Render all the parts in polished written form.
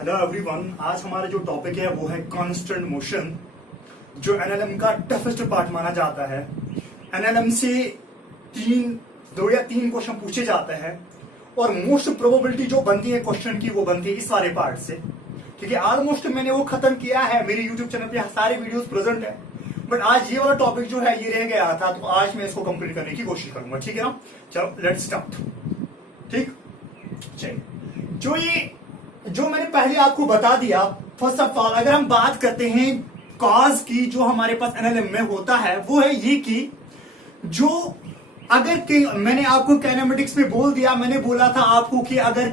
Hello everyone, आज हमारा जो टॉपिक है वो है कांस्टेंट मोशन, जो एनएलएम का टफेस्ट पार्ट माना जाता है। एनएलएम से दो या तीन क्वेश्चन पूछे जाते हैं और मोस्ट प्रोबेबिलिटी जो बनती है क्वेश्चन की वो बनती है इस वाले पार्ट से, क्योंकि ऑलमोस्ट मैंने वो खत्म किया है। मेरे यूट्यूब चैनल पे सारे वीडियोस प्रेजेंट है, बट आज ये वाला टॉपिक जो है ये रह गया था, तो आज मैं इसको कंप्लीट करने की कोशिश करूंगा। ठीक है ना, चलो लेट्स स्टार्ट। ठीक, चलिए जो मैंने पहले आपको बता दिया, फर्स्ट ऑफ ऑल अगर हम बात करते हैं कॉज की, जो हमारे पास एनएलएम में होता है वो है ये कि जो अगर मैंने आपको काइनेमेटिक्स में बोल दिया, मैंने बोला था आपको कि अगर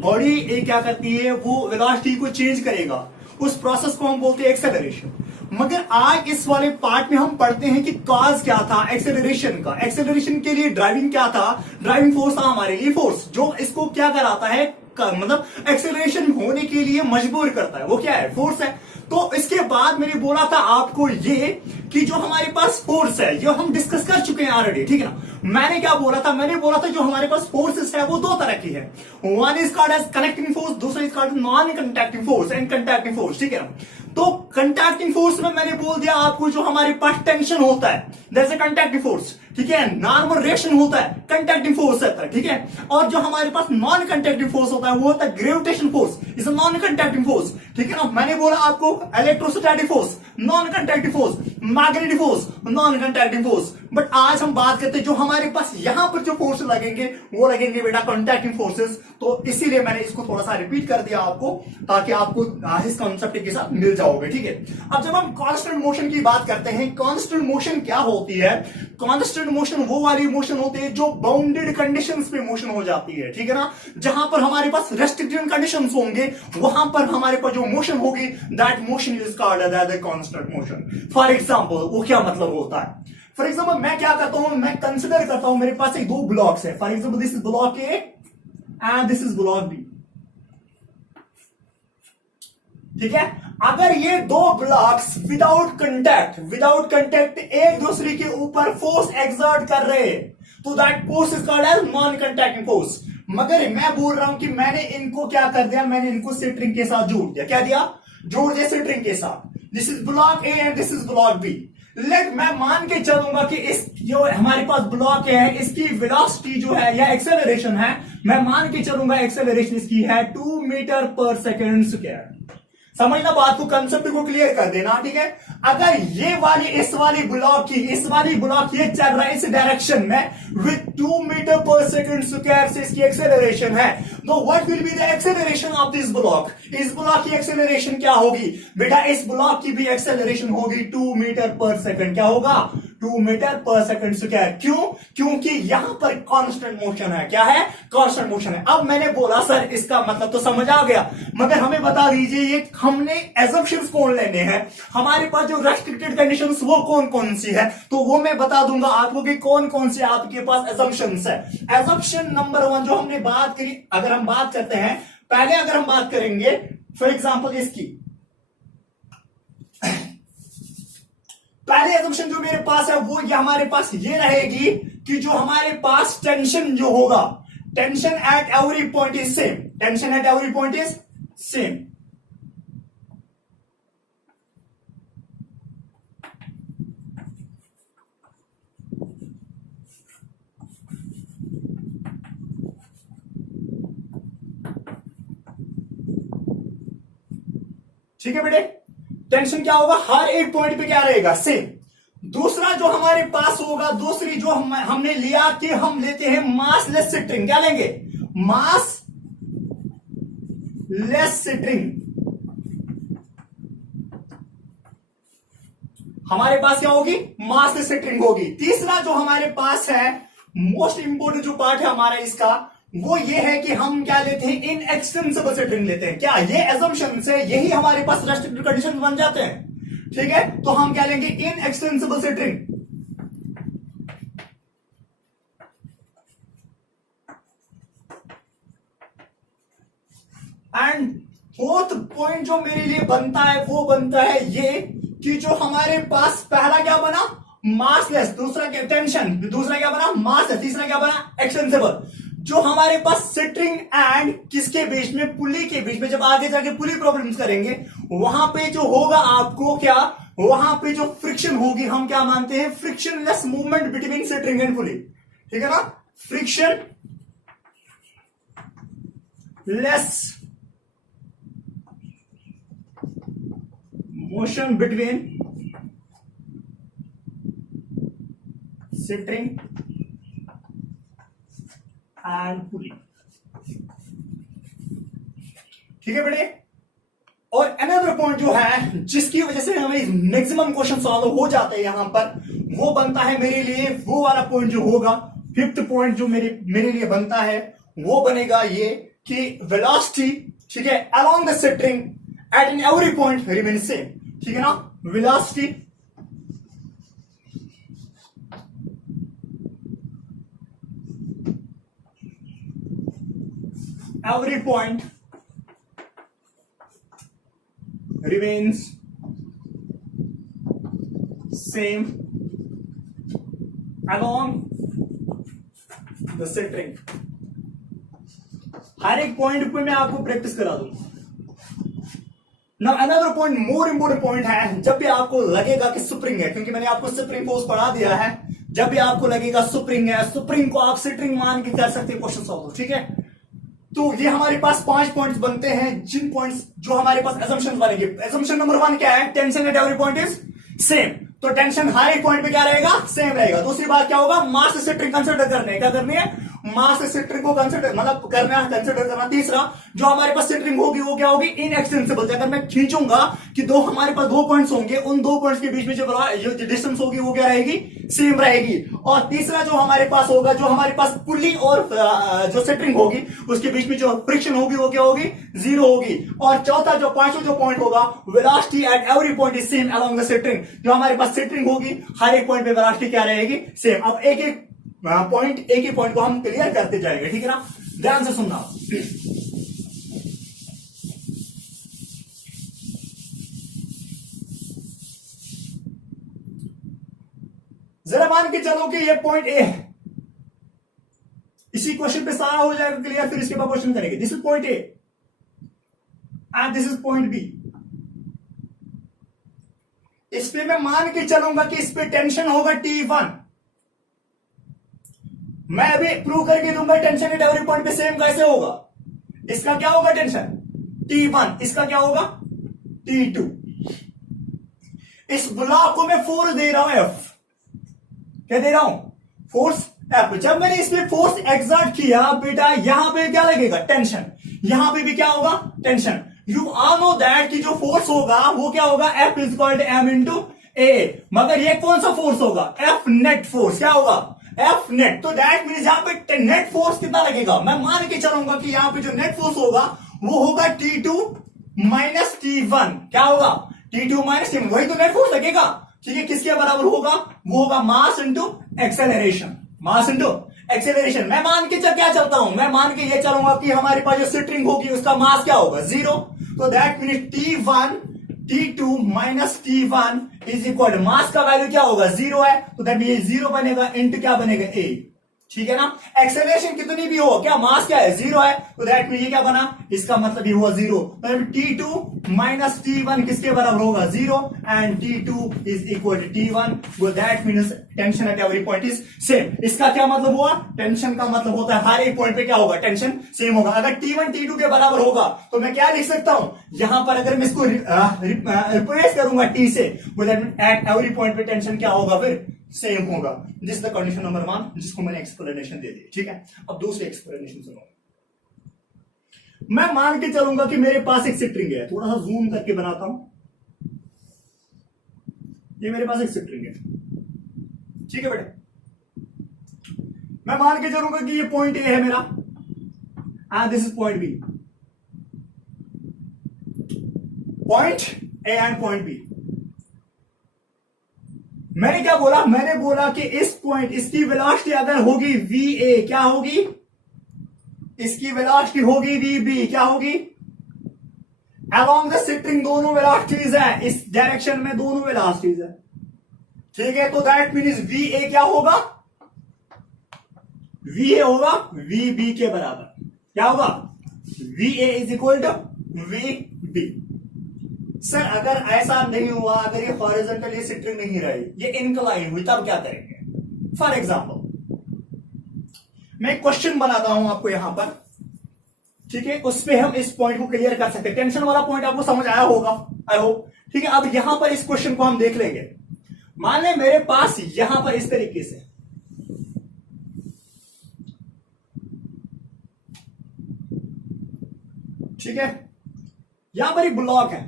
बॉडी क्या करती है वो वेलोसिटी को चेंज करेगा, उस प्रोसेस को हम बोलते हैं एक्सेलरेशन। मगर आज इस वाले पार्ट में हम पढ़ते हैं कि कॉज क्या था एक्सेलरेशन का। एक्सेलरेशन के लिए ड्राइविंग क्या था, ड्राइविंग फोर्स था हमारे लिए फोर्स, जो इसको क्या कराता है, मतलब एक्सेलरेशन होने के लिए मजबूर करता है, वो क्या है, फोर्स है। तो इसके बाद मैंने बोला था आपको ये कि जो हमारे पास फोर्स है, ये हम डिस्कस कर चुके हैं ऑलरेडी। ठीक है ना, मैंने क्या बोला था, मैंने बोला था जो हमारे पास फोर्सेस है वो दो तरह की है। One is called as connecting force, दूसरा is called non conducting force and conducting force. ठीक है ना, तो कंडक्टिंग फोर्स में मैंने बोल दिया आपको जो हमारे पास टेंशन होता है दैट्स अ कंडक्टिंग फोर्स। ठीक है, नॉर्मल रिएक्शन होता है कंडक्टिंग फोर्स रहता है। ठीक है, और जो हमारे पास नॉन कंडक्टिंग फोर्स होता है वो होता है gravitation force, is a non conducting force. ठीक है ना, मैंने बोला आपको electrostatic force non conducting force, magnetic force non conducting force. But आज हम बात करते हैं जो हमारे पास यहां पर जो फोर्स लगेंगे वो लगेंगे बेटा कंडक्टिंग फोर्सेस। तो इसीलिए मैंने इसको थोड़ा सा रिपीट कर दिया आपको, ताकि आपको इस कॉन्सेप्ट के साथ मिल जाओगे। ठीक है, अब जब हम कांस्टेंट मोशन की बात करते हैं, कांस्टेंट मोशन क्या होती है? कांस्टेंट मोशन वो वाली मोशन होती है जो बाउंडेड कंडीशंस पे मोशन हो जाती है। ठीक है ना, जहां पर हमारे पास रेस्ट्रिक्टेड कंडीशंस होंगे वहां पर हमारे पास जो मोशन होगी that motion is called as constant motion. For example, वो क्या मतलब होता है? फॉर एग्जांपल मैं क्या करता हूं, मैं कंसिडर करता हूं मेरे पास एक दो ब्लॉक्स है। For example this is block A and this is block B. ठीक है, अगर ये दो ब्लॉक्स विदाउट कंटेक्ट एक दूसरे के ऊपर फोर्स एक्सर्ट कर रहे हैं तो that force is called as non contacting force. मगर मैं बोल रहा हूं कि मैंने इनको क्या कर दिया, मैंने इनको स्ट्रिंग के साथ जोड़ दिया। क्या दिया? जोड़ दिया स्ट्रिंग के साथ। This is block A and this is block B. Let मैं मान के चलूंगा कि इस जो हमारे पास ब्लॉक है इसकी वेलोसिटी जो है या एक्सेलरेशन है, मैं मान के चलूंगा एक्सेलरेशन इसकी है 2 मीटर पर सेकेंड स्क्वायर। समझना बात को, कंसेप्ट को क्लियर कर देना। ठीक है, अगर ये वाली इस वाली ब्लॉक ये चल रहा है इस डायरेक्शन में विद 2 मीटर पर सेकेंड स्क्वायर से इसकी एक्सेलरेशन है, तो what will be the acceleration of this block? इस ब्लॉक की एक्सेलरेशन क्या होगी बेटा? इस ब्लॉक की भी एक्सेलरेशन होगी 2 मीटर पर सेकेंड। क्या होगा? 2 मीटर पर सेकेंड स्क्वायर। क्यों? क्योंकि यहां पर कांस्टेंट मोशन है। क्या है? कांस्टेंट मोशन है। अब मैंने बोला सर इसका मतलब तो समझ आ गया, मगर हमें बता दीजिए ये हमने एजम्पशंस कौन लेने हैं, हमारे पास जो रेस्ट्रिक्टेड कंडीशंस वो कौन कौन सी है, तो वो मैं बता दूंगा आपको कि कौन कौन से आपके पास एजम्पशंस है। एजम्पशन नंबर 1 जो हमने बात करी, अगर हम बात करते हैं पहले, अगर हम बात करेंगे फॉर एग्जांपल इसकी, पहले एजम्पशन जो मेरे पास है वो ये हमारे पास ये रहेगी कि जो हमारे पास टेंशन जो होगा, tension at every point is same, tension at every point is same. ठीक है बेटे, टेंशन क्या होगा, हर एक पॉइंट पे क्या रहेगा, सेम। दूसरा जो हमारे पास होगा, दूसरी जो हमने लिया कि हम लेते हैं मास लेस स्ट्रिंग। क्या लेंगे? मास लेस स्ट्रिंग। हमारे पास क्या होगी? मास लेस स्ट्रिंग होगी। तीसरा जो हमारे पास है, मोस्ट इंपोर्टेंट जो पार्ट है हमारा इसका, वो ये है कि हम क्या लेते हैं, इनएक्सटेंसिबल स्ट्रिंग लेते हैं। क्या ये एजम्पशन से यही हमारे पास रेस्ट्रिक्टेड कंडीशन बन जाते हैं? ठीक है, तो हम क्या लेंगे, inextensible string. And fourth point जो मेरे लिए बनता है वो बनता है ये कि जो हमारे पास पहला क्या बना, मासलेस, दूसरा क्या टेंशन, दूसरा क्या बना मास, तीसरा क्या बना एक्सटेंसिबल। जो हमारे पास स्ट्रिंग एंड किसके बीच में, पुली के बीच में, जब आगे जाके पुली प्रॉब्लम्स करेंगे वहां पे जो होगा आपको क्या, वहां पे जो फ्रिक्शन होगी हम क्या मानते हैं, frictionless movement between string and पुली, ठीक है ना, friction less motion between string and पुली, ठीक है बेटे। और अनदर पॉइंट जो है जिसकी वजह से हमें मैक्सिमम क्वेश्चन सॉल्व हो जाते हैं यहां पर, वो बनता है मेरे लिए, वो वाला पॉइंट जो होगा, फिफ्थ पॉइंट जो मेरे लिए बनता है वो बनेगा ये कि वेलोसिटी, ठीक है, along the string at an every point remain same, ठीक है ना, velocity every point remains same along the string। हर एक पॉइंट पे मैं आपको प्रैक्टिस करा दूं ना। Another point, more important point है, जब भी आपको लगेगा कि स्प्रिंग है, क्योंकि मैंने आपको स्प्रिंग फोर्स पढ़ा दिया है, जब भी आपको लगेगा स्प्रिंग है, स्प्रिंग को आप स्ट्रिंग मान के कर सकते हैं क्वेश्चन सॉल्व, ठीक है। तो ये हमारे पास 5 पॉइंट्स बनते हैं, जिन पॉइंट्स जो हमारे पास असम्पशन बनेंगे। असम्पशन नंबर 1 क्या है, tension at every point is same, तो टेंशन हर एक पॉइंट पे क्या रहेगा, सेम रहेगा। दूसरी बात क्या होगा, मास स्ट्रिंग कंसिडर करने, क्या करनी है, मास स्ट्रिंग को कंसिडर मतलब करना, कंसिडर करना। तीसरा जो हमारे पास स्ट्रिंग होगी वो क्या होगी, इनएक्सटेंसिबल। अगर मैं खींचूंगा कि हमारे पास 2 पॉइंट्स होंगे, उन 2 पॉइंट्स के बीच में जो डिस्टेंस होगी वो क्या रहेगी, सेम रहेगी। और तीसरा जो हमारे पास होगा, जो हमारे पास पुली और जो स्ट्रिंग होगी उसके बीच में जो फ्रिक्शन होगी वो क्या होगी, 0 होगी। और चौथा जो पांचवा जो पॉइंट होगा, velocity at every point is same along the string. जो हमारे पास स्ट्रिंग होगी हर एक पॉइंट पे वेलोसिटी क्या रहेगी, सेम। अब एक ही पॉइंट को हम क्लियर करते जाएंगे, ठीक है ना, ध्यान से सुनना। जरा मान के चलो कि ये पॉइंट ए है, इसी क्वेश्चन पे सारा हो जाएगा क्लियर, फिर इसके बाद क्वेश्चन करेंगे। This is point A and this is point B. इस पे मैं मान के चलूंगा कि इस पे टेंशन होगा T1। मैं अभी प्रूव करके दूंगा टेंशन एट एवरी पॉइंट पे सेम कैसे होगा। इसका क्या होगा, टेंशन T1, इसका क्या होगा T2। इस ब्लॉक को मैं फोर्स दे रहा हूं F, क्या दे रहा हूं, फोर्स F। जब मैंने इस पे फोर्स एक्सर्ट किया बेटा, यहां पे क्या लगेगा, टेंशन, यहां पे भी क्या होगा, tension. You all know that कि जो फोर्स होगा वो क्या होगा, F is equal to M into A. मगर ये कौन सा फोर्स होगा, F नेट फोर्स, क्या होगा, F नेट। तो दैट मीन्स यहां पे नेट फोर्स कितना लगेगा, मैं मान के चलूंगा कि यहां पे जो नेट फोर्स होगा वो होगा T2 माइनस T1। क्या होगा, T2 माइनस T1, वही तो नेट फोर्स लगेगा, ठीक है। किसके बराबर होगा, वो होगा mass into acceleration, mass into acceleration. मैं मान के क्या चलता हूं, मैं मान के ये चलूंगा कि हमारे पास जो स्ट्रिंग होगी उसका मास क्या होगा, 0। तो that means T1 T2 minus T1 is equal, mass का वैल्यू क्या होगा, 0 है, तो दैट ये 0 बनेगा इंटू क्या बनेगा, A, ठीक है ना। एक्सेलरेशन कितनी भी हो, क्या मास क्या है, 0 है, तो दैट मीन ये क्या बना, इसका मतलब ये हुआ 0। तो T2 माइनस T1 किसके बराबर होगा, 0, and T2 is equal to T1, वो that means tension at every point is same. इसका क्या मतलब हुआ, टेंशन का मतलब होता है हर एक पॉइंट पे क्या होगा, टेंशन सेम होगा। अगर T1 T2 के बराबर होगा तो मैं क्या लिख सकता हूं, यहां पर अगर मैं इसको रिप्लेस करूंगा T से, वो that mean at every point पे टेंशन क्या होगा, फिर सेम होगा। दिस द कंडीशन नंबर 1 जिसको मैंने एक्सप्लेनेशन दे दी, ठीक है। अब दूसरी एक्सप्लेनेशन सुनो। मैं मान के चलूंगा कि मेरे पास एक स्ट्रिंग है, थोड़ा सा जूम करके बनाता हूं, ये मेरे पास एक स्ट्रिंग है, ठीक है बेटे। मैं मान के चलूंगा कि ये पॉइंट ए है मेरा and this is point B, point A and point B. मैंने क्या बोला, मैंने बोला कि इस पॉइंट, इसकी वेलोसिटी अगर होगी VA, क्या होगी, इसकी वेलोसिटी होगी VB, क्या होगी, अलोंग द स्ट्रिंग दोनों वेलोसिटीज है, इस डायरेक्शन में दोनों वेलोसिटीज है, ठीक है। तो दैट मीन्स VA क्या होगा, वी ए होगा वी बी के बराबर। क्या होगा? V A is equal to V B. Sir अगर ऐसा नहीं हुआ, अगर ये हॉरिजॉन्टली सिटिंग नहीं रही, ये इनक्लाइन हुई, तब क्या करेंगे? फॉर एग्जाम्पल मैं क्वेश्चन बनाता हूं आपको यहां पर, ठीक है, उस पे हम इस पॉइंट को क्लियर कर सकते हैं। टेंशन वाला पॉइंट आपको समझ आया होगा, आई होप। ठीक है, अब यहां पर इस क्वेश्चन को हम देख लेंगे। मान लें मेरे पास यहां पर इस तरीके से ठीक है, यहां पर एक ब्लॉक है।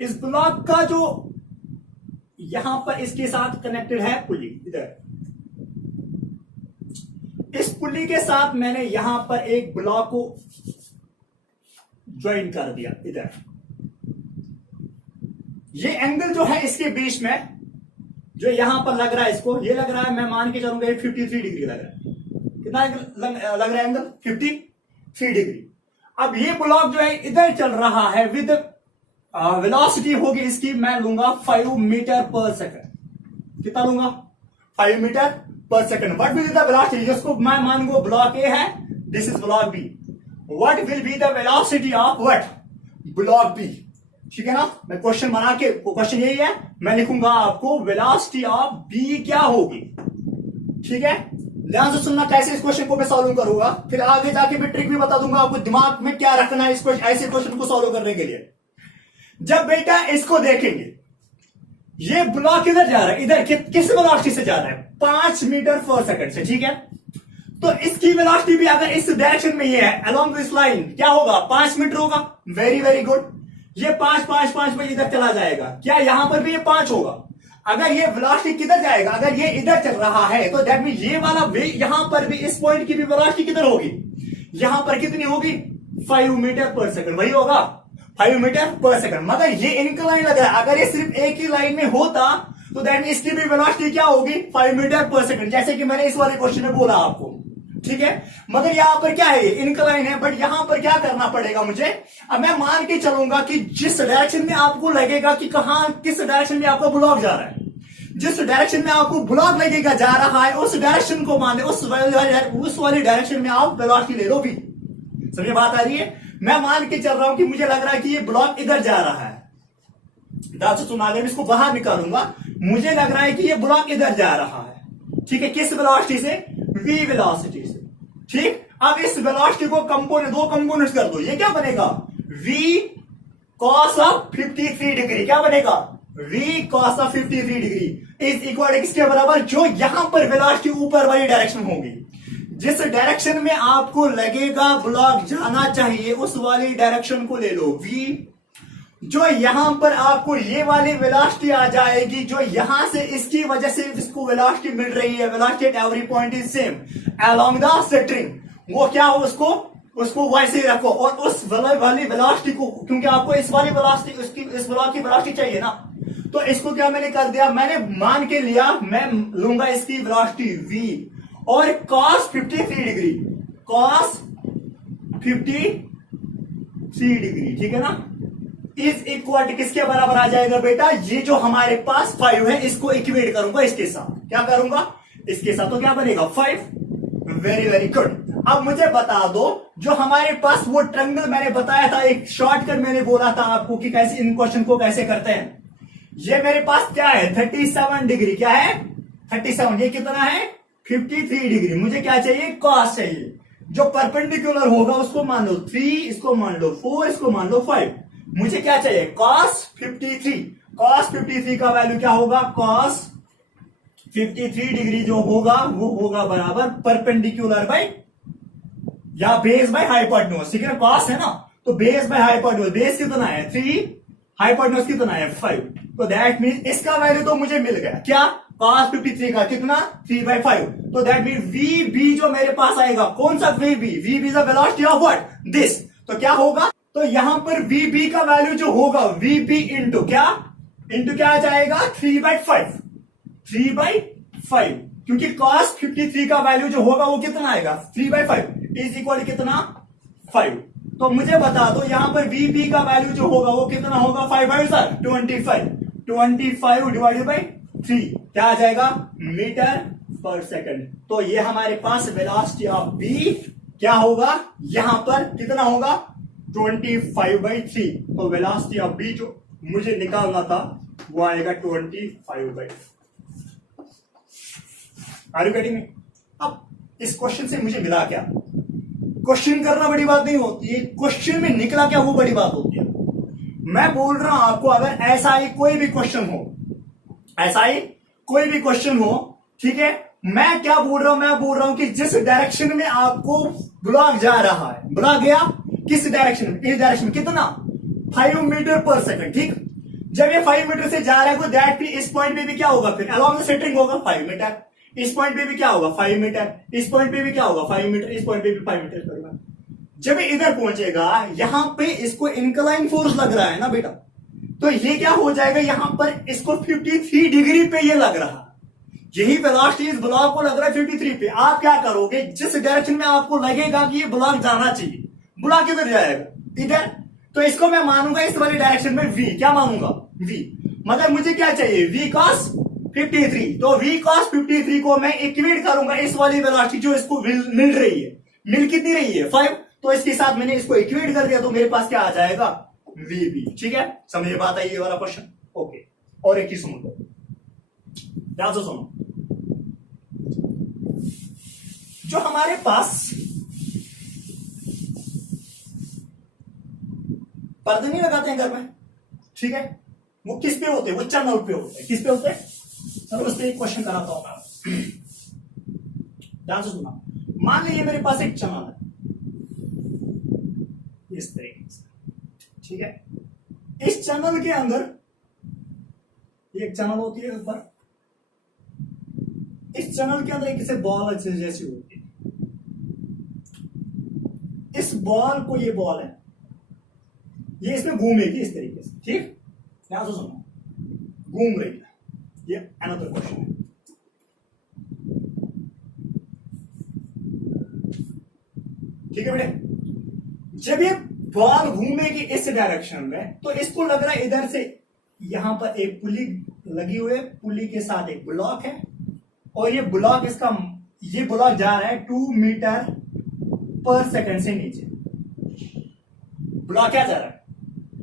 इस ब्लॉक का जो यहां पर इसके साथ कनेक्टेड है पुली, इधर इस पुली के साथ मैंने यहां पर एक ब्लॉक को ज्वाइन कर दिया इधर। ये एंगल जो है इसके बीच में जो यहां पर लग रहा है, इसको ये लग रहा है, मैं मान के चलूंगा 53 डिग्री लग रहा है। कितना लग रहा है एंगल? 53 डिग्री। अब ये ब्लॉक जो है इधर चल रहा है विद वेलोसिटी होगी इसकी, मैं लूंगा 5 मीटर पर सेकंड। कितना लूंगा? 5 मीटर पर second. What will be the velocity? जिसको मैं मानूंगा ब्लॉक ए है, this is block B. What will be the velocity of what? Block B. ठीक है ना? मैं क्वेश्चन बना के, क्वेश्चन यही है, मैं लिखूंगा आपको वेलोसिटी ऑफ बी क्या होगी। ठीक है, ध्यान से सुनना कैसे इस क्वेश्चन को मैं सॉल्व करूंगा, फिर आगे जाके मैं ट्रिक भी बता दूंगा आपको दिमाग में क्या रखना है इस ऐसे क्वेश्चन को सॉल्व करने के लिए। जब बेटा इसको देखेंगे, ये ब्लॉक किधर जा रहा है? इधर किस वेलोसिटी से जा रहा है? 5 मीटर पर सेकंड से। ठीक है, तो इसकी वेलोसिटी भी अगर इस डायरेक्शन में ये है अलोंग दिस लाइन, क्या होगा? 5 मीटर होगा। Very very good. ये 5 पे इधर चला जाएगा। क्या यहां पर भी ये 5 होगा? अगर ये वेलोसिटी किधर जाएगा? अगर ये इधर चल रहा है तो दैट मीन ये वाला यहां पर भी इस पॉइंट की भी वेलोसिटी किधर होगी? यहां पर कितनी होगी? 5 मीटर पर सेकंड। वही होगा 5 मीटर पर सेकंड। मगर ये इनक्लाइन लग रहा है, अगर ये सिर्फ एक ही लाइन में होता तो दैट मीन इसकी भी वेलोसिटी क्या होगी? 5 मीटर पर सेकंड, जैसे कि मैंने इस वाले क्वेश्चन में बोला आपको। ठीक है, मगर यहां पर क्या है? इनक्लाइन है। बट यहां पर क्या करना पड़ेगा मुझे? अब मैं मान के चलूंगा कि जिस डायरेक्शन में आपको लगेगा कि कहां किस डायरेक्शन में आपका ब्लॉक जा रहा है, जिस डायरेक्शन में आपको ब्लॉक लगेगा जा रहा है, उस डायरेक्शन को मान, उस वाली डायरेक्शन में आप वेलोसिटी ले लो भी। समझे बात आ रही है? मैं मान के चल रहा हूं कि मुझे लग रहा है कि ये ब्लॉक इधर जा रहा है। सुना, अगर मैं इसको बाहर निकालूंगा, मुझे लग रहा है कि ये ब्लॉक इधर जा रहा है। ठीक है, किस वेलोसिटी से? वी वेलोसिटी से। ठीक, अब इस वेलोसिटी को दो कंपोनेंट्स कर दो। ये क्या बनेगा? V cos of 53 degree. क्या बनेगा? V cos of 53 degree is equal किसके बराबर? जो यहां पर वेलोसिटी ऊपर वाली डायरेक्शन होगी, जिस डायरेक्शन में आपको लगेगा ब्लॉक जाना चाहिए, उस वाली डायरेक्शन को ले लो वी। जो यहां पर आपको ये वाली वेलोसिटी आ जाएगी, जो यहां से इसकी वजह से इसको वेलोसिटी मिल रही है, velocity at every point is same along the string, वो क्या हो? उसको वैसे ही रखो। और उस वाली वेलोसिटी को, क्योंकि आपको इस वाली वेलोसिटी, इस ब्लॉक की वेलोसिटी चाहिए ना, तो इसको क्या मैंने कर दिया? मैंने मान के लिया, मैं लूंगा इसकी वेलोसिटी v और cos 53 डिग्री, cos 53 डिग्री। ठीक है ना? इज इक्वल टू किसके बराबर आ जाएगा बेटा? ये जो हमारे पास 5 है, इसको इक्वेट करूंगा इसके साथ। क्या करूंगा? इसके साथ। तो क्या बनेगा? 5। Very very good. अब मुझे बता दो, जो हमारे पास वो ट्रायंगल मैंने बताया था, एक शॉर्टकट मैंने बोला था आपको कि कैसे इन क्वेश्चन को कैसे करते हैं। ये मेरे पास क्या है? 37 डिग्री। क्या है? 37। ये कितना है? 53 डिग्री। मुझे क्या चाहिए? cos चाहिए। जो परपेंडिकुलर होगा उसको मान लो 3, इसको मान लो 4, इसको मान लो 5। मुझे क्या चाहिए? cos 53। cos 53 का वैल्यू क्या होगा? cos 53 डिग्री जो होगा वो होगा बराबर परपेंडिकुलर बाय या बेस बाय हाइपोटेन्यूज। ठीक है ना? cos है ना, तो बेस बाय हाइपोटेन्यूज। बेस कितना है? 3, हाइपोटेन्यूज कितना है? 5। तो दैट मीन इसका वैल्यू तो मुझे मिल गया। क्या? cos 53 का कितना? 3/5। तो दैट मीन वी बी जो मेरे पास आएगा, कौन सा V B? V B is the velocity of what? This. तो क्या होगा? तो यहां पर वी बी का वैल्यू जो होगा, वी बी इंटू क्या आ जाएगा? 3/5। 3/5, क्योंकि cos 53 का वैल्यू जो होगा वो कितना आएगा? 3/5 इज इक्वल कितना? 5। तो मुझे बता दो यहां पर वी बी का वैल्यू जो होगा वो कितना होगा? 5/25 25 डिवाइडेड बाई 3 क्या आ जाएगा, मीटर पर सेकंड। तो ये हमारे पास वेलोसिटी ऑफ बी क्या होगा, यहां पर कितना होगा 25/3। तो वेलोसिटी ऑफ बी जो मुझे निकालना था वो आएगा 25/3। Are you getting? अब इस क्वेश्चन से मुझे मिला क्या, क्वेश्चन करना बड़ी बात नहीं होती है, क्वेश्चन में निकला क्या वो बड़ी बात होती है। मैं बोल रहा हूं आपको, अगर ऐसा ही कोई भी क्वेश्चन हो, ऐसा ही कोई भी क्वेश्चन हो, ठीक है, मैं क्या बोल रहा हूं, मैं बोल रहा हूं कि जिस डायरेक्शन में आपको ब्लॉक जा रहा है, ब्लॉक गया किस डायरेक्शन में, इस डायरेक्शन में कितना 5 मीटर पर सेकंड, ठीक। जब ये 5 मीटर से जा रहा है तो दैट भी इस पॉइंट पे भी क्या होगा, फिर अलॉन्ग द सेंटरिंग होगा 5 मीटर, इस पॉइंट पे भी क्या होगा 5 मीटर, इस पॉइंट पे भी क्या होगा 5 मीटर, इस पॉइंट पे भी 5 मीटर करेगा। जब इधर पहुंचेगा यहां पे इसको इंक्लाइन फोर्स लग रहा है ना बेटा, तो ये क्या हो जाएगा, यहां पर इसको 53 डिग्री पे ये लग रहा है, यही वेलोसिटी इस ब्लॉक को लग रहा है 53 पे। आप क्या करोगे, जिस डायरेक्शन में आपको लगेगा कि ये ब्लॉक जाना चाहिए, ब्लॉक किधर जाएगा इधर, तो इसको मैं मानूंगा इस वाली डायरेक्शन में v, क्या मानूंगा v, मगर मुझे क्या चाहिए v cos 53। तो v cos 53 को मैं इक्वेट करूंगा इस वाली वेलोसिटी जो इसको मिल रही है, मिल कितनी रही है 5, तो इसके साथ मैंने इसको इक्वेट कर दिया, तो मेरे पास क्या आ जाएगा vb। ठीक है, समझ में बात आई ये वाला क्वेश्चन? ओके, और एक ही सुनो, ध्यान से सुनो। जो हमारे पास पर्दे नहीं लगाते हैं घर में, ठीक है, वो किस पे होते हैं, वो चैनल पे होते हैं, किस पे होते हैं, चलो उस पर एक क्वेश्चन कराता हूं मैं, ध्यान से सुना। मान लीजिए मेरे पास एक चैनल है इस तरीके से, ठीक है, इस चैनल के अंदर एक चैनल होती है ऊपर, इस चैनल के अंदर एक इसे बॉल जैसी होती है, इस बॉल को, ये बॉल है, ये इसमें घूमेगी इस तरीके से, ठीक, ध्यान से सुनो, घूम रही है, ये अनदर क्वेश्चन है। ठीक है बेटे, जब ये बॉल घूमेगी इस डायरेक्शन में, तो इसको लग रहा है इधर से यहां पर एक पुली लगी हुई है, पुली के साथ एक ब्लॉक है, और ये ब्लॉक इसका, ये ब्लॉक जा रहा है 2 मीटर पर सेकंड से नीचे, ब्लॉक क्या जा रहा है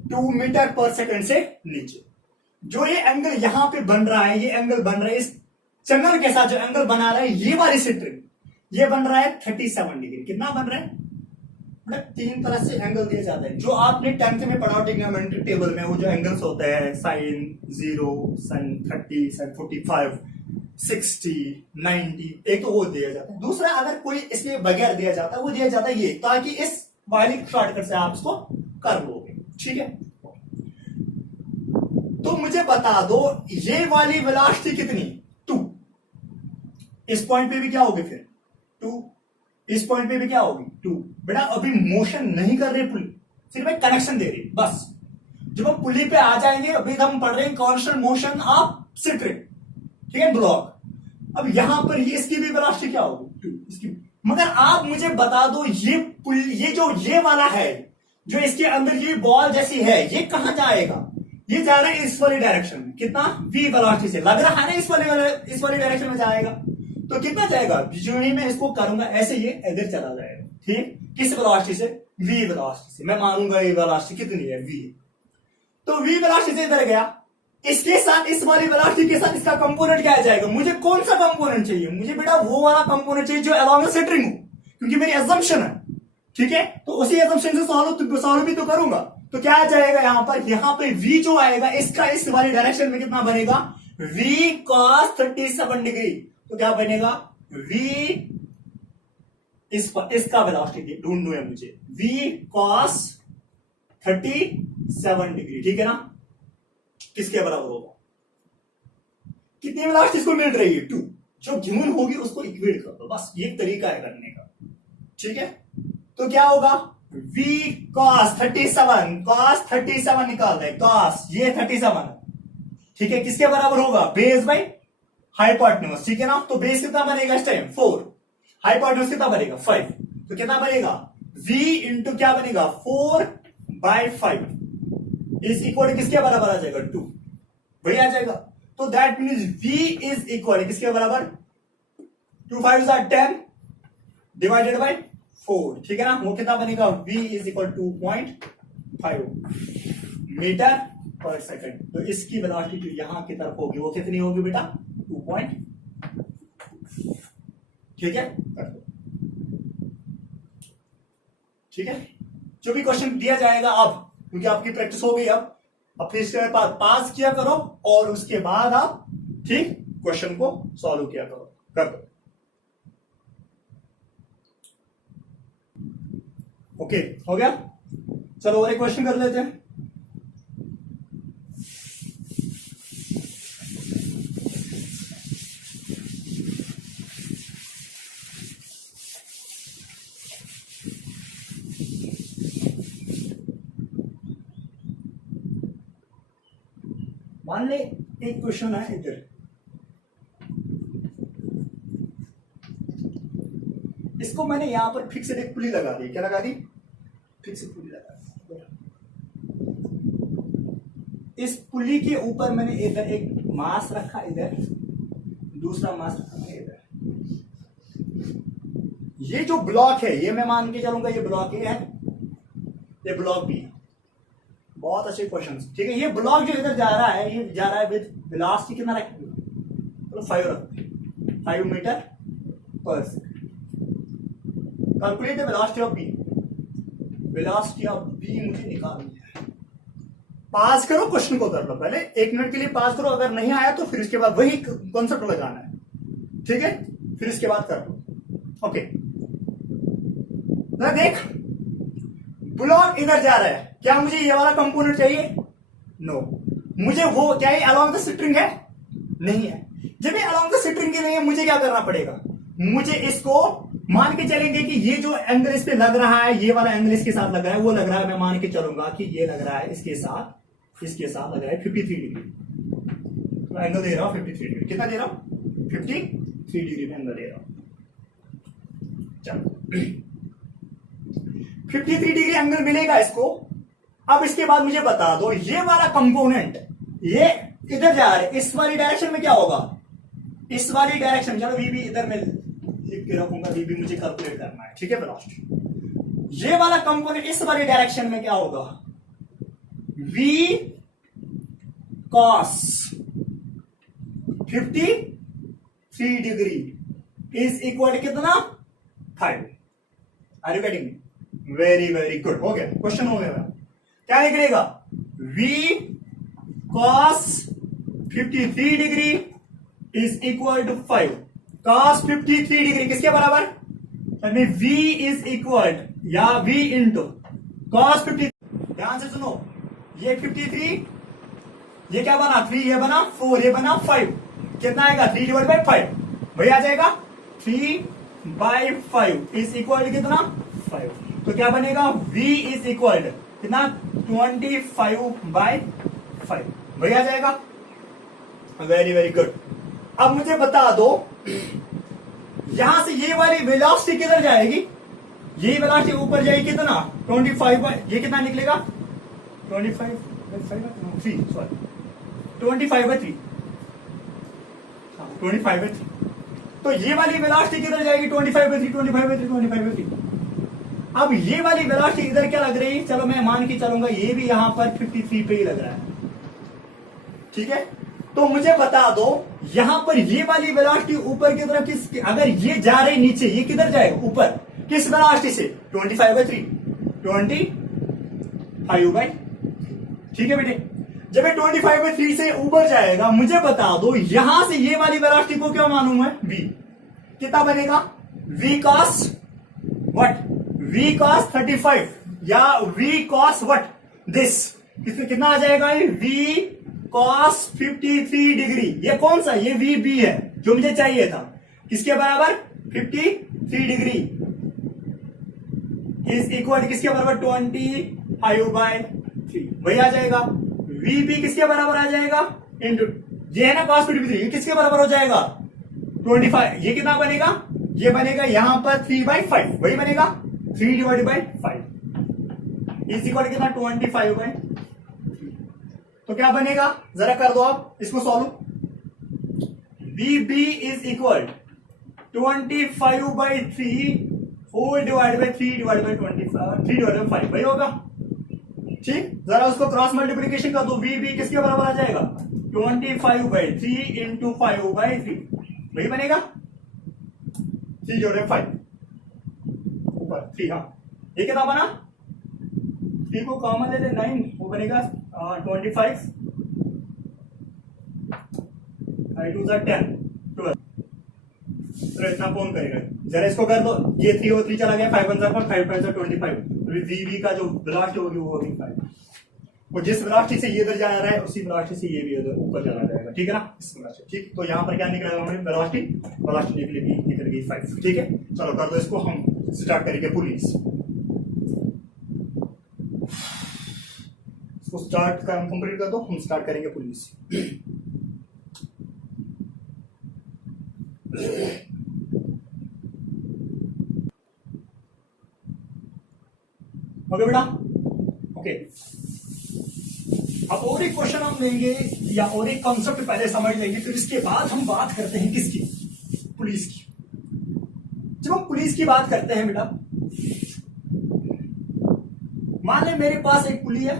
2 मीटर पर सेकंड से नीचे। जो ये एंगल यहां पे बन रहा है, ये एंगल बन रहा है इस चैनल के साथ, जो एंगल बना रहा है ये वाली सेंटरिंग, ये बन रहा है 37 डिग्री। कितना बन रहा है, मतलब 3 तरह से एंगल दिया जाता है, जो आपने 10th में पढ़ा ट्रिग्नोमेट्री टेबल में, वो जो एंगल्स होते हैं sin 0, sin 30, sin 45, 60, 90, एक तो वो दिया जाता है, दूसरा अगर कोई इसके बगैर दिया जाता है वो दिया जाता है ये, ताकि इस वाली शॉर्टकट से आप इसको कर लोगे। ठीक है, तो मुझे बता दो ये वाली वेलोसिटी कितनी, 2, इस पॉइंट पे भी क्या होगी फिर 2, इस पॉइंट पे भी क्या होगी 2। बेटा अभी मोशन नहीं कर रहे पुली, सिर्फ एक कनेक्शन दे रही बस। जब हम पुली पे आ जाएंगे, अभी हम पढ़ रहे हैं कांस्टेंट मोशन ऑफ सेंटरिंग, ठीक है, ब्लॉक। अब यहां पर ये इसकी भी वेलोसिटी क्या होगी 2, इसकी। मगर आप मुझे बता दो ये जो ये वाला है, जो इसके अंदर ये बॉल जैसी है, ये कहां जाएगा, ये जा रहा है इस वाली डायरेक्शन में, कितना v वेलोसिटी से, लग रहा है ना इस वाली डायरेक्शन में जाएगा, तो कितना जाएगा, जो ही मैं इसको करूंगा ऐसे ये इधर चला जाएगा, ठीक, किस वेलोसिटी से, v वेलोसिटी से। मैं मानूंगा ये वेलोसिटी कितनी है v, तो v वेलोसिटी से इधर गया, इसके साथ इस वाली वेलोसिटी के साथ इसका कंपोनेंट क्या आ जाएगा, मुझे कौन सा कंपोनेंट चाहिए, मुझे बेटा वो वाला कंपोनेंट चाहिए जो अलोंग द सेंटरिंग हो, क्योंकि मेरी अजम्पशन है, ठीक है, तो उसी अजम्पशन से सॉल्व भी तो करूंगा। तो क्या आ जाएगा यहां पे v जो आएगा इसका इस वाली डायरेक्शन में कितना बनेगा, v cos 37 डिग्री। तो क्या बनेगा v, इसका वेलोसिटी ढूंढना है मुझे, v cos 37 डिग्री, ठीक है ना, किसके बराबर होगा, कितनी वेलोसिटी इसको मिल रही है 2, जो गिवन होगी उसको इक्वेट कर दो, बस ये तरीका है करने का। ठीक है, तो क्या होगा v cos 37 निकाल दे, cos ये 37, ठीक है, किसके बराबर होगा, बेस बाई हाइपोटेन्यूज, ठीक है ना। तो बेस कितना बनेगा इस टाइम 4, हाइपोटेन्यूज कितना बनेगा 5, तो कितना बनेगा v इंटू क्या बनेगा 4/5 इज इक्वल टू किसके बराबर आ जाएगा 2, बढ़िया आ जाएगा। तो that means v is equal किसके बराबर 2 5 10 डिवाइडेड बाय 4, ठीक है ना। वो कितना बनेगा v इज इक्वल 2.5 मीटर पर सेकंड। तो इसकी वेलोसिटी जो यहां की तरफ होगी वो कितनी होगी बेटा 2. ठीक है, ठीक है। जो भी क्वेश्चन दिया जाएगा अब, क्योंकि आपकी प्रैक्टिस हो गई, अब फिर इसके बाद पास किया करो और उसके बाद आप ठीक क्वेश्चन को सॉल्व किया करो, कर दो। ओके, हो गया। चलो और एक क्वेश्चन कर लेते हैं। मान ले एक क्वेश्चन है इधर, इसको मैंने यहां पर फिक्स्ड एक पुली लगा दी। क्या लगा दी? फिक्स्ड पुली लगा दी। इस पुली के ऊपर मैंने इधर एक मास रखा, इधर दूसरा मास रखा मैंने इधर। ये जो ब्लॉक है ये मैं मान के चलूंगा ये ब्लॉक ए है, ये ब्लॉक बी। बहुत अच्छे क्वेश्चन, ठीक है। ये ब्लॉक जो इधर जा रहा है, ये जा रहा है विद वेलोसिटी कितना रखेंगे, तो 5 रखते हैं, 5 मीटर पर second. Calculate the velocity of B. Velocity of B मुझे निकालनी है। पास करो, क्वेश्चन को कर लो पहले, 1 मिनट के लिए पास करो। अगर नहीं आया तो फिर इसके बाद वही कॉन्सेप्ट लगाना है, ठीक है। फिर इसके बाद कर लो। ओके, देख ब्लॉक इधर जा रहा है, क्या मुझे ये वाला कंपोनेंट चाहिए? नो। मुझे वो क्या है अलोंग द स्ट्रिंग है? नहीं है। जब ये अलोंग द स्ट्रिंग के लिए मुझे क्या करना पड़ेगा? मुझे इसको मान के चलेंगे कि ये जो एंगल इस पे लग रहा है, ये वाला एंगल इसके साथ लग रहा है, वो लग रहा है, मैं मान के चलूंगा कि ये लग रहा है इसके साथ लग रहा है 53 डिग्री। तो एंगल दे रहा हूं 53 डिग्री। कितना दे रहा हूं? 53 डिग्री में एंगल दे रहा हूं। चलो 53 डिग्री एंगल मिलेगा इसको। अब इसके बाद मुझे बता दो, ये वाला कंपोनेंट ये इधर जा रहा है, इस वाली डायरेक्शन में क्या होगा? इस वाली डायरेक्शन, चलो वी भी इधर में लिख के रखूंगा, वी भी मुझे कैलकुलेट करना है, ठीक है। वेलोसिटी ये वाला कंपोनेंट इस वाली डायरेक्शन में क्या होगा? v cos 53 degree is equal कितना? 5। Are you getting? Very very good, हो गया, क्वेश्चन हो गया। क्या निकलेगा? v cos 53 degree is equal to 5। cos 53 degree किसके बराबर? v इज इक्वल या v इंटू cos 50। ध्यान से सुनो, ये 53, ये क्या बना? 3, ये बना 4, ये बना 5। कितना आएगा? 3 डिवाइड बाई 5 वही आ जाएगा। 3/5 इज इक्वल कितना? 5। तो क्या बनेगा? v इज इक्वल कितना? 25/5 वही आ जाएगा। Very very good. अब मुझे बता दो, यहां से ये वाली वेलोसिटी किधर जाएगी? ये वेलोसिटी ऊपर जाएगी कितना? 25 ये कितना निकलेगा? 25/3 सॉरी 25/3 25/3। तो ये वाली वेलोसिटी किधर जाएगी? 25/3। अब ये वाली वेलोसिटी इधर क्या लग रही है? चलो मैं मान के चलूंगा ये भी यहां पर 53 पे ही लग रहा है, ठीक है। तो मुझे बता दो, यहां पर ये वाली वेलोसिटी ऊपर की तरफ किस, अगर ये जा रही नीचे, ये किधर जाएगा? ऊपर। किस वेलोसिटी से? 25/3 25/3, ठीक है बेटे। जब ये 25/3 से ऊपर जाएगा, मुझे बता दो यहां से ये वाली वेलोसिटी को क्या मानूं मैं? v। कितना बनेगा? v cos what? v cos 35 या v cos what? this कितना आ जाएगा? ये v cos 53 डिग्री। ये कौन सा? ये vb है जो मुझे चाहिए था। किसके बराबर? 53 डिग्री इज इक्वल किसके बराबर? 25/3 वही आ जाएगा। vb किसके बराबर आ जाएगा? इंटू ये है ना cos 53, ये किसके बराबर हो जाएगा? 25। ये कितना बनेगा? ये बनेगा यहां पर 3/5 वही बनेगा। 3 डिवाइड बाई 5 इज इक्वल कितना? 25/3। तो क्या बनेगा? जरा कर दो आप इसको solve. V B is equal 25/3 whole divide by 3 divide by 25 3 divide by 5 भाई होगा। ठीक, जरा उसको क्रॉस मल्टीप्लीकेशन कर दो, वी बी किसके बराबर आ जाएगा 25/3 इंटू 5/3 वही बनेगा 3 जोड़े 5 ऊपर 3। हाँ ये कितना बना, 3 को कॉमन ले ले 9 वो बनेगा 25 2 10 12। तो इतना कौन करेगा, जरा इसको कर दो, ये 3 और 3 चला गया 5 1 5 5 25 वी का जो वेलोसिटी होगी वो होगी 5। और जिस वेलोसिटी से ये इधर जा रहा है उसी वेलोसिटी से ये भी उधर ऊपर चला जाएगा, ठीक है ना इस वेलोसिटी। ठीक, तो यहाँ पर क्या निकलेगा हमारी वेलोसिटी निकलेगी 5। ठीक है, चलो कर दो इसको, हम स्टार्ट करेंगे पुलिस। इसको स्टार्ट कर कंप्लीट कर दो, हम स्टार्ट करेंगे पुलिस। ओके बेटा, ओके। अब और एक क्वेश्चन हम लेंगे या और एक कॉन्सेप्ट पहले समझ लेंगे, फिर इसके बाद हम बात करते हैं किसकी, पुलिस की। जब हम पुलिस की बात करते हैं बेटा, मान ले मेरे पास एक पुली है,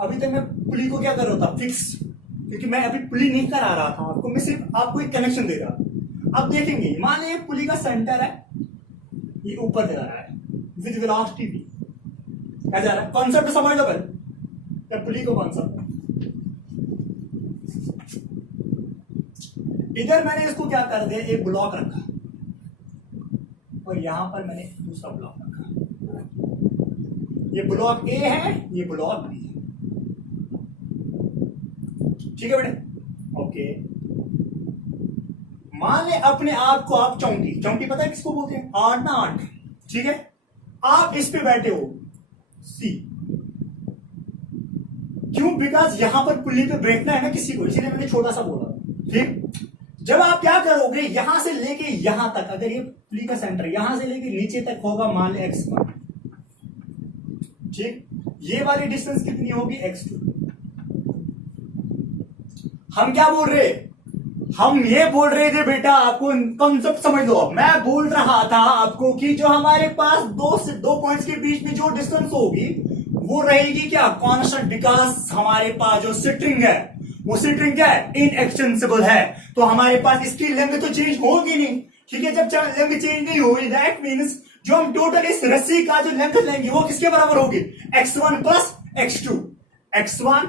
अभी तक मैं पुली को क्या कर रहा था फिक्स, क्योंकि मैं अभी पुली नहीं करा रहा था आपको, मैं सिर्फ आपको एक कनेक्शन दे रहा था। अब देखेंगे, मान ले पुली का सेंटर है, ये ऊपर जा रहा है विद वेलोसिटी v, क्या जा रहा है, कॉन्सेप्ट समझ लो पहले पुली को कॉन्सेप्ट। इधर मैंने इसको क्या कर दिया, एक ब्लॉक रखा और यहां पर मैंने दूसरा ब्लॉक रखा। ये ब्लॉक ए है, ये ब्लॉक बी है, ठीक है बेटे, ओके। मान ले अपने आप को आप चौंकी, चौंकी पता है किसको बोलते हैं, 8 ना 8, ठीक है। आप इस पे बैठे हो सी, क्यों, बिकॉज यहां पर पुली पे बैठना है ना किसी को, इसीलिए मैंने छोटा सा बोला, ठीक। जब आप क्या करोगे, यहां से लेके यहां तक, अगर ये पुली का सेंटर यहां से लेके नीचे तक होगा, मान ले x1, ठीक, ये वाली डिस्टेंस कितनी होगी x2। हम क्या बोल रहे, हम ये बोल रहे थे बेटा, आपको कॉन्सेप्ट समझ लो। मैं बोल रहा था आपको कि जो हमारे पास दो पॉइंट्स के बीच में जो डिस्टेंस होगी वो रहेगी क्या, कांस्टेंट, बिकॉज हमारे पास जो स्ट्रिंग है वो स्ट्रिंग क्या है, इनएक्सटेंसिबल है, तो हमारे पास इसकी लेंथ तो चेंज होगी नहीं, ठीक है। जब लेंथ चेंज नहीं होगी, दैट मीन्स जो हम टोटल इस रस्सी का जो लेंथ लेंगे वो किसके बराबर होगी, x1 plus x2, x1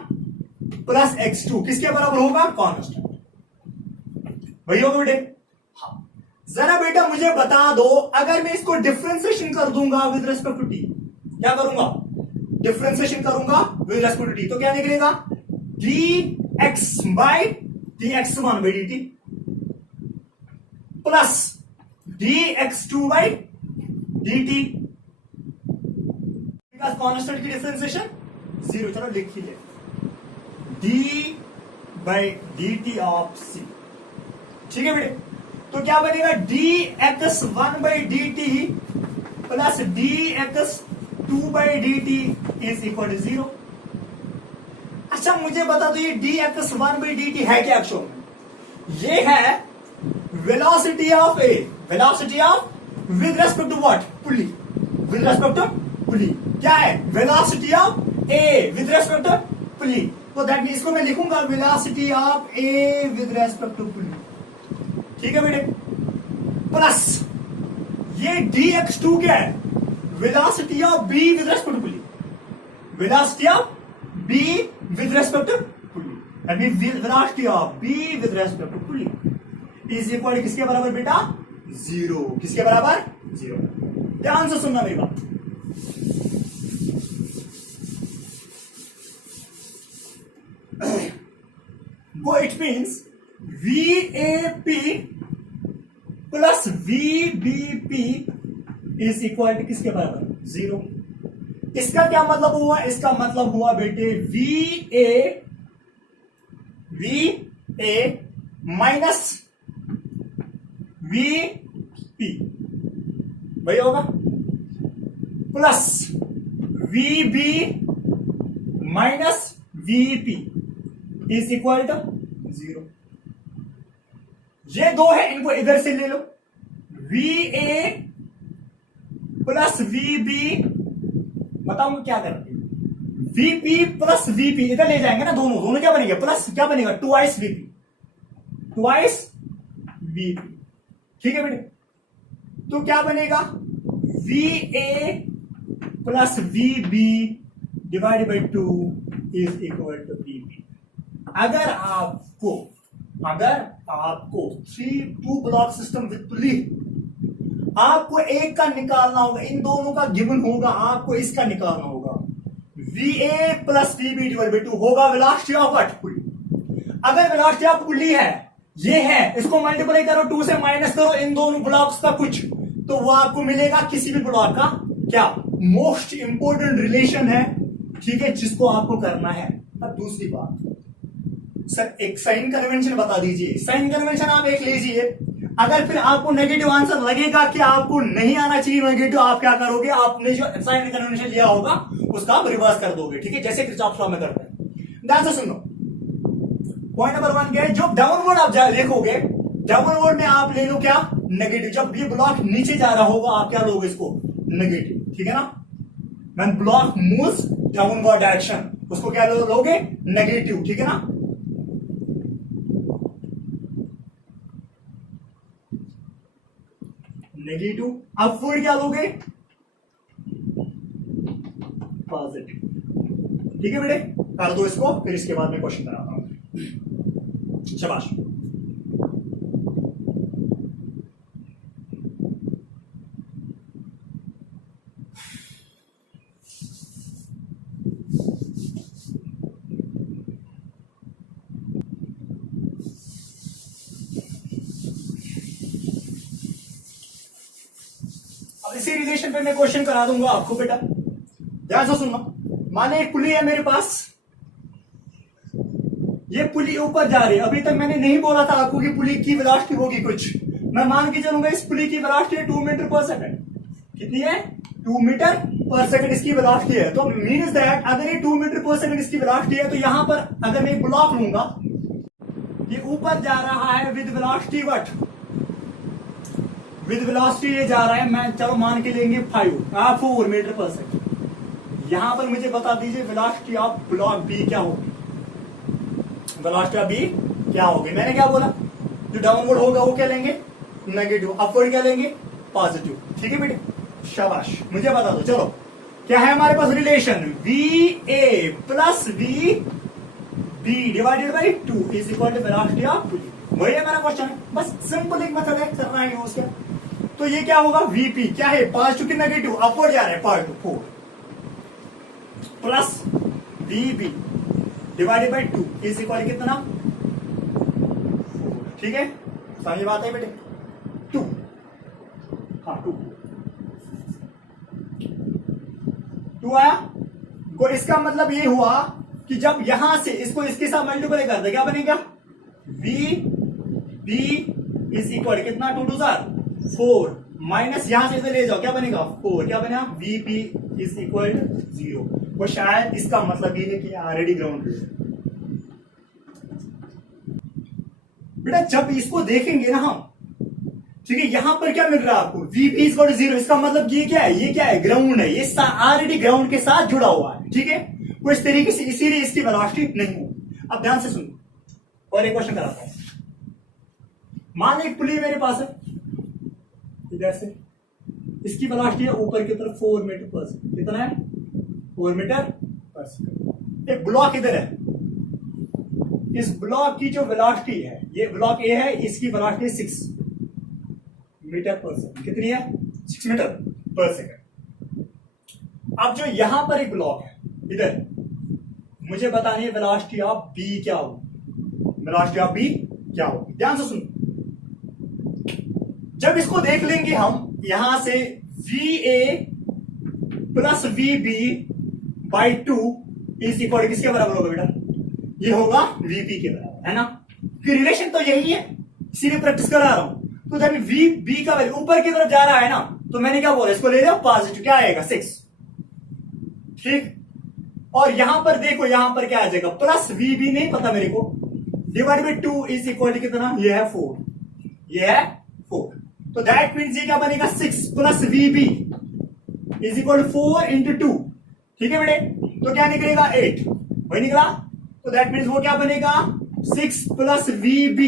plus x2 किसके बराबर होगा, कांस्टेंट, वही होगा बेटे। हाँ, जरा बेटा मुझे बता दो, अगर मैं इसको डिफरेंशिएशन कर दूंगा विद रेस्पेक्ट टू टी, क्या करूंगा, डिफरेंशिएशन करूंगा विद रेस्पेक्ट टू टी, तो क्या निकलेगा, dx by dx1 by dt plus dx2 by dt, constant की डिफरेंशिएशन 0, चलो लिख लीजिए, d by dt of c, ठीक है बेटे। तो क्या बनेगा, dx1 by dt plus dx2 by dt is equal to 0। अच्छा मुझे बता दो, ये dx1 बाई dt है क्या अक्षर में, ये है velocity of A, velocity of with respect to what, pulley, with respect to pulley, क्या है, velocity of A with respect to pulley, तो दैट मींस इसको मैं लिखूंगा velocity of A with respect to pulley, ठीक है बेटे, प्लस ये dx2 क्या है, velocity of b with respect to pulley, velocity of b with respect to pulley, that means velocity of b with respect to pulley is equal to किसके बराबर बेटा, 0, किसके बराबर, 0। ध्यान से सुनना मेरी बात, वो it means VAP plus VBP is equal to किसके बराबर, 0। इसका क्या मतलब हुआ, इसका मतलब हुआ बेटे VA माइनस VP वही होगा, plus VB minus VP is equal to 0। ये दो है, इनको इधर से ले लो, V A plus V B, बताऊंगा क्या करते हैं, वीपी प्लस वीपी इधर ले जाएंगे ना, दोनों दोनों क्या बनेगा, प्लस क्या बनेगा, ट्वाइस वीपी, ट्वाइस वीपी, ठीक है बेटे। तो क्या बनेगा, V A plus V B divided by 2 is equal to VP. अगर आपको 2 ब्लॉक सिस्टम विद पुली, आपको एक का निकालना होगा, इन दोनों का गिवन होगा, आपको इसका निकालना होगा, VA plus VB divide by 2 होगा वेलोसिटी ऑफ व्हाट, पुली। अगर वेलोसिटी ऑफ पुली है, ये है, इसको मल्टीप्लाई करो 2 से, माइनस करो इन दोनों ब्लॉक्स का कुछ, तो वो आपको मिलेगा किसी भी ब्लॉक का क्या, मोस्ट इंपोर्टेंट रिलेशन है, ठीक है, जिसको आपको करना है। अब दूसरी बात, सर एक साइन कन्वेंशन बता दीजिए, साइन कन्वेंशन आप एक लीजिए, अगर फिर आपको नेगेटिव आंसर लगेगा कि आपको नहीं आना चाहिए नेगेटिव, आप क्या करोगे, आपने जो साइन कन्वेंशन लिया होगा उसका आप रिवर्स कर दोगे, ठीक है, जैसे किरचॉफ लॉ में करते हैं। ध्यान से सुनो, पॉइंट नंबर 1 क्या है, जो डाउनवर्ड आप लिखोगे, डाउनवर्ड में आप ले लो क्या, नेगेटिव। जब ये ब्लॉक नीचे जा रहा होगा आप क्या लोगे, इसको नेगेटिव, ठीक है ना, when block moves downward direction, उसको क्या लोगे, नेगेटिव, ठीक है ना। नेगेटिव, अपवर्ड क्या लोगे, पॉजिटिव, ठीक है बेटे, कर दो इसको, फिर इसके बाद में क्वेश्चन कराता हूं, शाबाश। अब इसी रिलेशन पे मैं क्वेश्चन करा दूंगा आपको बेटा, ध्यान से सुनना। माने एक पुली है मेरे पास, ये पुली ऊपर जा रही है, अभी तक मैंने नहीं बोला था आपको कि पुली की वेलोसिटी होगी कुछ, मैं मान के चलूंगा इस पुली की वेलोसिटी है 2 मीटर पर सेकंड, कितनी है, 2 मीटर पर सेकंड इसकी वेलोसिटी है। तो मीन्स दैट अगर ये 2 मीटर पर सेकंड इसकी वेलोसिटी है, तो यहां पर अगर मैं ब्लॉक लूंगा, ये ऊपर जा रहा है with velocity what, with velocity ये जा रहा है, मैं चलो मान के लेंगे 4 मीटर पर सेकंड। यहां पर मुझे बता दीजिए वेलोसिटी ऑफ ब्लॉक बी क्या होगी, वेलोसिटी ऑफ बी क्या होगी, मैंने क्या बोला, जो डाउनवर्ड होगा वो क्या लेंगे, नेगेटिव, अपवर्ड क्या लेंगे, पॉजिटिव, ठीक है बेटे, शाबाश। मुझे बता दो, चलो क्या है हमारे पास relation, VA plus VB divided by 2 is equal to velocity of pulley. वही है मेरा क्वेश्चन है, बस सिंपल एक मेथड है, करना है उसका। तो ये क्या होगा, VP क्या है, पॉजिटिव की नेगेटिव, अपवर्ड जा रहे हैं, positive 4 plus VB divided by 2 is equal कितना, ठीक है, समझ बात है बेटे, 2, हाँ 2 आया। को इसका मतलब ये हुआ कि जब यहां से इसको इसके साथ मल्टीप्लाई कर दे, क्या बनेगा, VB इज इक्वल कितना, 2 2 4 माइनस यहां से इधर ले जाओ, क्या बनेगा 4, क्या बनेगा, VP इज इक्वल 0। वो शायद इसका मतलब ये है कि ऑलरेडी ग्राउंड है बेटा। जब इसको देखेंगे ना हम, ठीक है, यहां पर क्या मिल रहा है आपको, VP इज इक्वल 0, इसका मतलब ये क्या है, ये क्या है, ग्राउंड है, ये ऑलरेडी ग्राउंड के साथ जुड़ा हुआ है, ठीक है, वो इस तरीके से, इसीलिए इसकी वेलोसिटी नहीं होगी। अब ध्यान से सुनो और एक क्वेश्चन कराता हूं, मान लो एक पुली मेरे पास है, इधर से इसकी वेलोसिटी है ऊपर की तरफ 4 मीटर पर सेकंड, कितना है, 4 मीटर पर सेकंड। एक ब्लॉक इधर है, इस ब्लॉक की जो वेलोसिटी है, ये ब्लॉक ए है, इसकी वेलोसिटी 6 मीटर पर सेकंड, कितनी है, 6 मीटर पर सेकंड। अब जो यहां पर एक ब्लॉक है इधर, मुझे बतानी है वेलोसिटी ऑफ बी क्या होगी, वेलोसिटी ऑफ बी क्या होगी, ध्यान से सुनो। जब इसको देख लेंगे हम, यहां से VA plus VB by 2 is equal किसके बराबर होगा बेटा, ये होगा VP के बराबर, है ना, कि रिलेशन तो यही है, इसीलिए प्रैक्टिस करा रहा हूं। तो जब VB का वैल्यू ऊपर की तरफ जा रहा है ना, तो मैंने क्या बोला, इसको ले जाओ पॉजिटिव, क्या आएगा 6, ठीक, और यहां पर देखो, यहां पर क्या आ जाएगा, प्लस VB नहीं पता मेरे को, डिवाइड बाई 2 इज इक्वल कितना, ये है 4, ये है 4। तो दैट मीन्स ये क्या बनेगा 6 plus VB is equal 4 into 2। ठीक है बेटे, तो क्या निकलेगा 8, वही निकला। तो दैट मीन्स वो क्या बनेगा 6 plus VB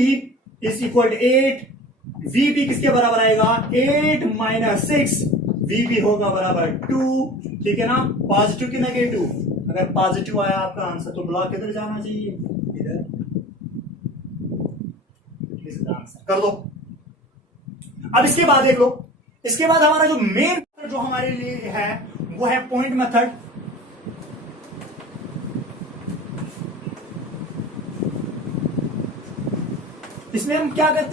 is equal 8। VB किसके बराबर आएगा 8 माइनस 6, VB होगा बराबर 2। ठीक है ना, पॉजिटिव की नेगेटिव, अगर पॉजिटिव आया आपका आंसर तो ब्लॉक किधर जाना चाहिए, इधर। इसका आंसर कर लो। अब इसके बाद देख लो, इसके बाद हमारा जो मेन जो हमारे लिए है वो है पॉइंट मेथड। इसमें हम क्या करते हैं,